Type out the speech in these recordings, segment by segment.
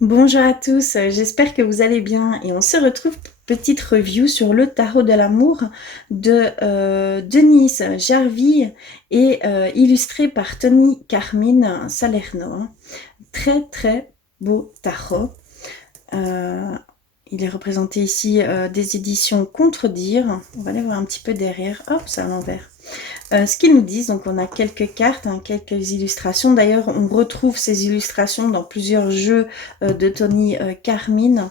Bonjour à tous, j'espère que vous allez bien et on se retrouve pour une petite review sur le tarot de l'amour de Denise Jarvie et illustré par Tony Carmine Salerno, hein. Très très beau tarot. Euh, il est représenté ici des éditions Contredire. On va aller voir un petit peu derrière. Hop, c'est à l'envers. Ce qu'ils nous disent, donc on a quelques cartes, hein, quelques illustrations. D'ailleurs, on retrouve ces illustrations dans plusieurs jeux de Tony Carmine.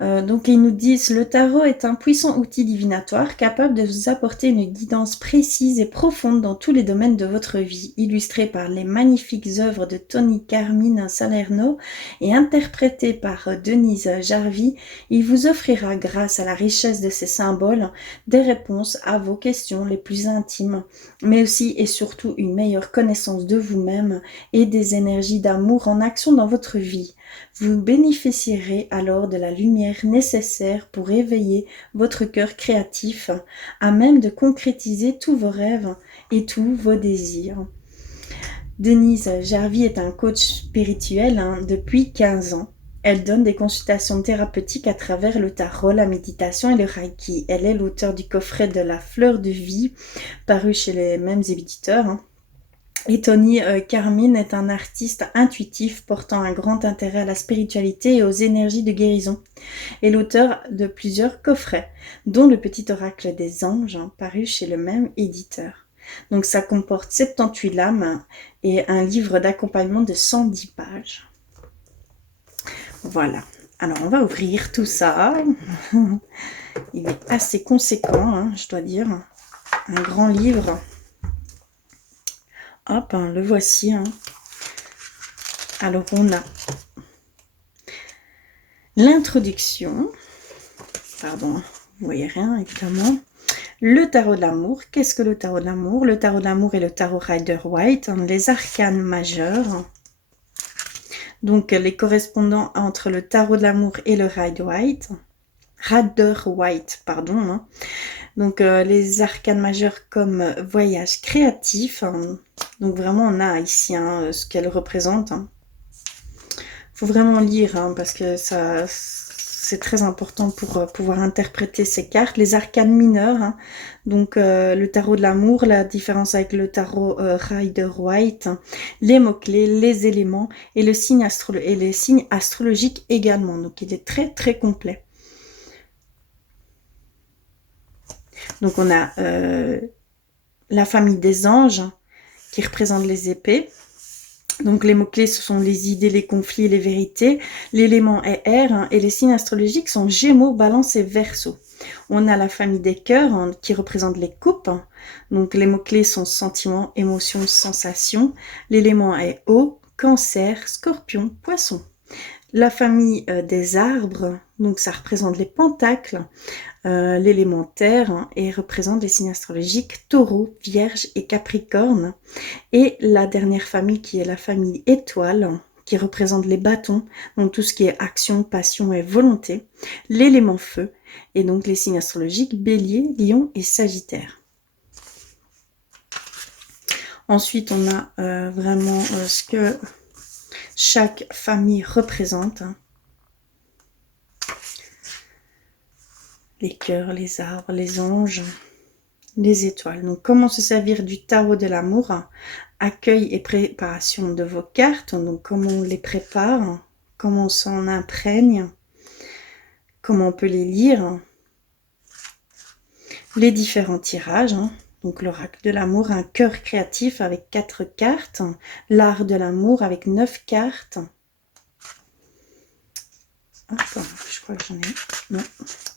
Donc ils nous disent: le tarot est un puissant outil divinatoire capable de vous apporter une guidance précise et profonde dans tous les domaines de votre vie. Illustré par les magnifiques œuvres de Tony Carmine Salerno et interprété par Denise Jarvie, il vous offrira, grâce à la richesse de ces symboles, des réponses à vos questions les plus intimes, mais aussi et surtout une meilleure connaissance de vous-même et des énergies d'amour en action dans votre vie. Vous bénéficierez alors de la lumière nécessaire pour éveiller votre cœur créatif, à même de concrétiser tous vos rêves et tous vos désirs. Denise Jarvie est un coach spirituel depuis 15 ans. Elle donne des consultations thérapeutiques à travers le tarot, la méditation et le reiki. Elle est l'auteure du coffret de la fleur de vie, paru chez les mêmes éditeurs. Et Tony Carmine est un artiste intuitif portant un grand intérêt à la spiritualité et aux énergies de guérison, et l'auteur de plusieurs coffrets, dont le petit oracle des anges, paru chez le même éditeur. Donc ça comporte 78 lames et un livre d'accompagnement de 110 pages. Voilà. Alors on va ouvrir tout ça. Il est assez conséquent, hein, je dois dire. Un grand livre. Hop, hein, le voici. Hein. Alors on a l'introduction. Pardon, vous voyez rien évidemment. Le tarot de l'amour. Qu'est-ce que le tarot de l'amour? Le tarot de l'amour est le tarot Rider-Waite, les arcanes majeurs. Donc les correspondants entre le tarot de l'amour et le Rider-Waite. Rider-Waite, pardon. Hein. Donc les arcanes majeures comme voyage créatif. Hein. Donc vraiment on a ici hein, ce qu'elle représente. Hein. Faut vraiment lire hein, parce que ça c'est très important pour pouvoir interpréter ces cartes. Les arcanes mineures, hein, donc le tarot de l'amour, la différence avec le tarot Rider-Waite, les mots-clés, les éléments et, les signes astrologiques également. Donc il est très très complet. Donc on a la famille des anges qui représente les épées. Donc les mots-clés, ce sont les idées, les conflits et les vérités. L'élément est air hein, et les signes astrologiques sont Gémeaux, Balance et Verseau. On a la famille des cœurs hein, qui représente les coupes. Donc les mots-clés sont sentiments, émotions, sensations. L'élément est eau, Cancer, Scorpion, Poisson. La famille des arbres, donc ça représente les pentacles, l'élémentaire hein, et représente les signes astrologiques Taureau, Vierge et Capricorne. Et la dernière famille qui est la famille étoile, qui représente les bâtons, donc tout ce qui est action, passion et volonté, l'élément feu, et donc les signes astrologiques Bélier, Lion et Sagittaire. Ensuite, on a vraiment ce que chaque famille représente. Hein. Les cœurs, les arbres, les anges, les étoiles. Donc, comment se servir du tarot de l'amour? Accueil et préparation de vos cartes. Donc, comment on les prépare, comment on s'en imprègne, comment on peut les lire, les différents tirages. Donc, l'oracle de l'amour, un cœur créatif avec 4 cartes, l'art de l'amour avec 9 cartes. Hop, je crois que j'en ai. Non.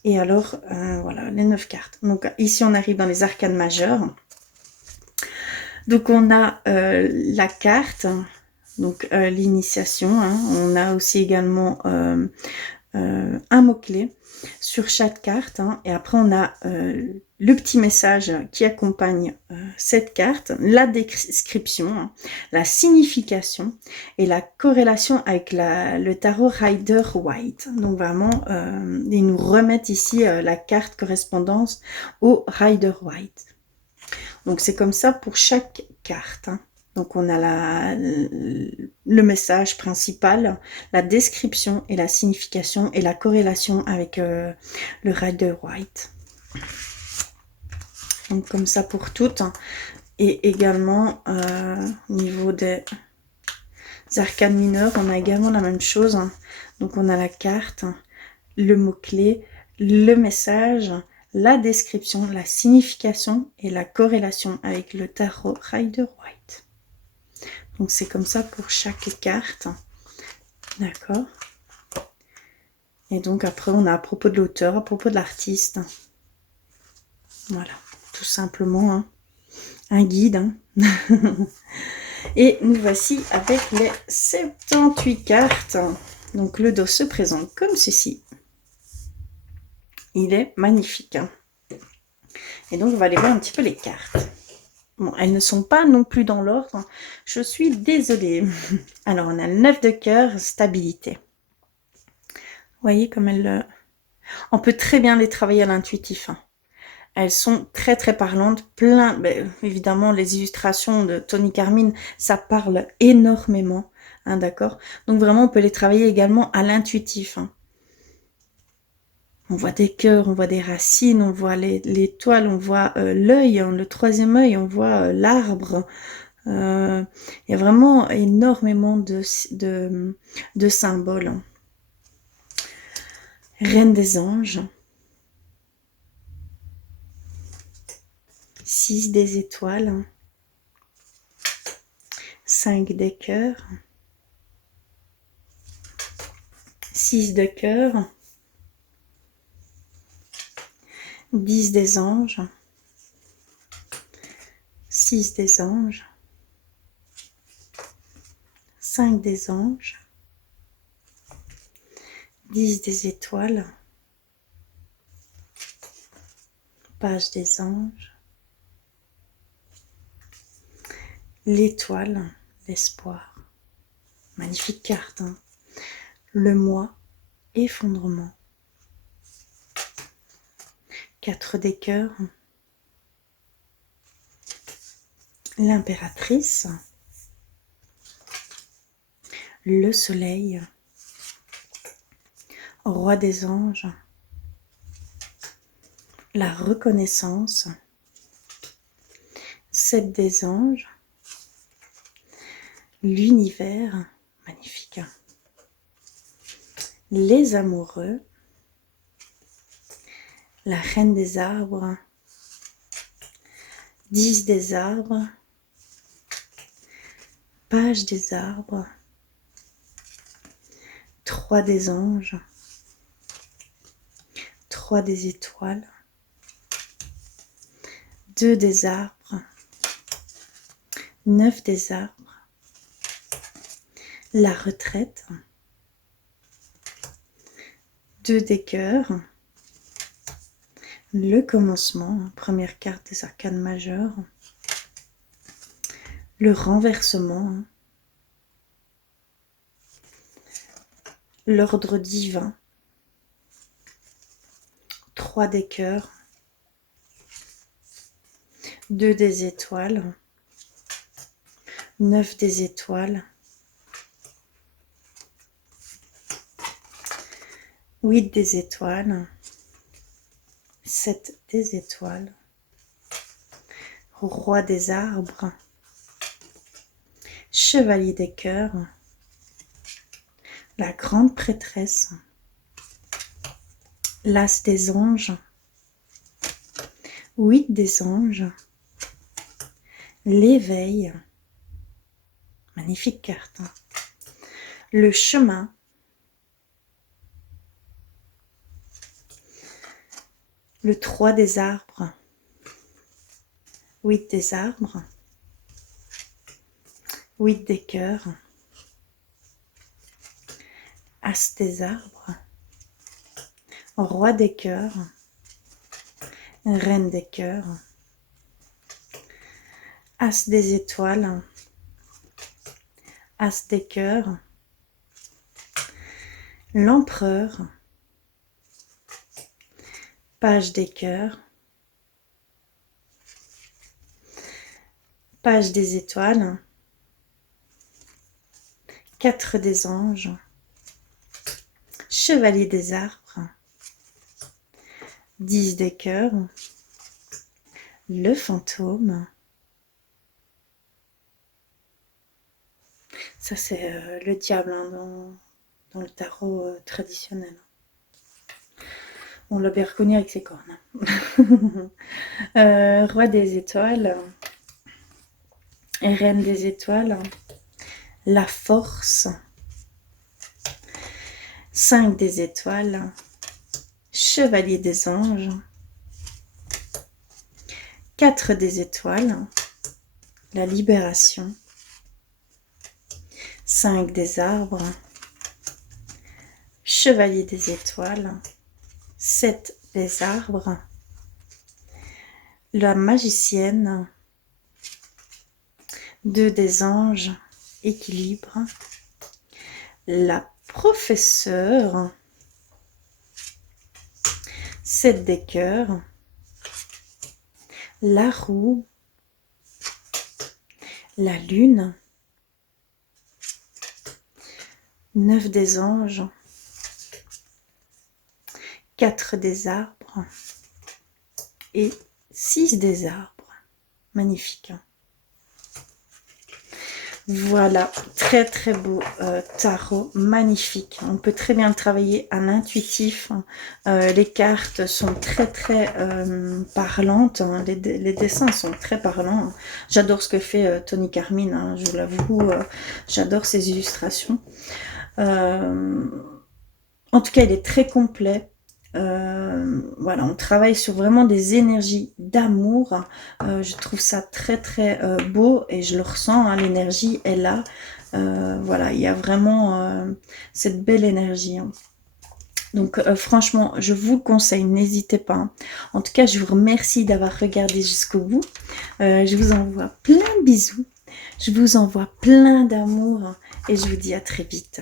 Et alors, voilà, les 9 cartes. Donc, ici, on arrive dans les arcanes majeures. Donc, on a la carte, donc l'initiation. Hein. On a aussi également un mot-clé sur chaque carte. Hein. Et après, on a le petit message qui accompagne cette carte, la description, hein, la signification et la corrélation avec le tarot Rider-Waite. Donc vraiment, ils nous remettent ici la carte correspondance au Rider-Waite. Donc c'est comme ça pour chaque carte. Hein. Donc on a le message principal, la description et la signification et la corrélation avec le Rider-Waite. Donc comme ça pour toutes. Et également au niveau des arcanes mineures, on a également la même chose. Donc on a la carte, le mot-clé, le message, la description, la signification et la corrélation avec le tarot Rider-Waite. Donc c'est comme ça pour chaque carte. D'accord. Et donc après on a à propos de l'auteur, à propos de l'artiste. Voilà, tout simplement un guide. Et nous voici avec les 78 cartes. Donc le dos se présente comme ceci. Il est magnifique. Et donc on va aller voir un petit peu les cartes. Bon, elles ne sont pas non plus dans l'ordre. Je suis désolée. Alors, on a le 9 de cœur, stabilité. Vous voyez comme elles... On peut très bien les travailler à l'intuitif. Elles sont très très parlantes. Évidemment, les illustrations de Tony Carmine, ça parle énormément. D'accord. Donc vraiment, on peut les travailler également à l'intuitif. On voit des cœurs, on voit des racines, on voit l'étoile, on voit l'œil, le troisième œil, on voit l'arbre. Il y a vraiment énormément de symboles. Reine des anges. 6 des étoiles. 5 des cœurs. 6 de cœur. 10 des anges. 6 des anges. 5 des anges. 10 des étoiles. Page des anges. L'étoile, l'espoir. Magnifique carte. Le moi, effondrement. 4 des cœurs. L'impératrice. Le soleil. Roi des anges. La reconnaissance. 7 des anges. L'univers. Magnifique. Les amoureux. La reine des arbres. 10 des arbres. Page des arbres. 3 des anges. 3 des étoiles. 2 des arbres. 9 des arbres. La retraite. 2 des cœurs. Le commencement, première carte des arcanes majeures. Le renversement. L'ordre divin. 3 des cœurs. 2 des étoiles. 9 des étoiles. 8 des étoiles. 7 des étoiles. Roi des arbres. Chevalier des cœurs. La grande prêtresse. L'as des anges. 8 des anges. L'éveil. Magnifique carte. Le chemin. Le 3 des arbres. 8 des arbres. 8 des cœurs. As des arbres. Roi des cœurs. Reine des cœurs. As des étoiles. As des cœurs. L'empereur. Page des cœurs. Page des étoiles. 4 des anges, chevalier des arbres, 10 des cœurs, le fantôme. Ça, c'est le diable hein, dans le tarot traditionnel. On l'a bien reconnu avec ses cornes. Roi des étoiles, reine des étoiles, la force, 5 des étoiles, chevalier des anges, 4 des étoiles, la libération, 5 des arbres, chevalier des étoiles, 7 des arbres, la magicienne, 2 des anges, équilibre, la professeure, 7 des cœurs, la roue, la lune, 9 des anges, 4 des arbres et 6 des arbres. Magnifique. Voilà, très très beau tarot, magnifique. On peut très bien le travailler à l'intuitif. Les cartes sont très très parlantes. Les dessins sont très parlants. J'adore ce que fait Tony Carmine, hein, je vous l'avoue. J'adore ses illustrations. En tout cas, il est très complet. Voilà, on travaille sur vraiment des énergies d'amour. Je trouve ça très très beau et je le ressens, hein, l'énergie est là. Voilà, il y a vraiment cette belle énergie. Hein. Donc franchement, je vous le conseille, n'hésitez pas. Hein. En tout cas, je vous remercie d'avoir regardé jusqu'au bout. Je vous envoie plein de bisous. Je vous envoie plein d'amour et je vous dis à très vite.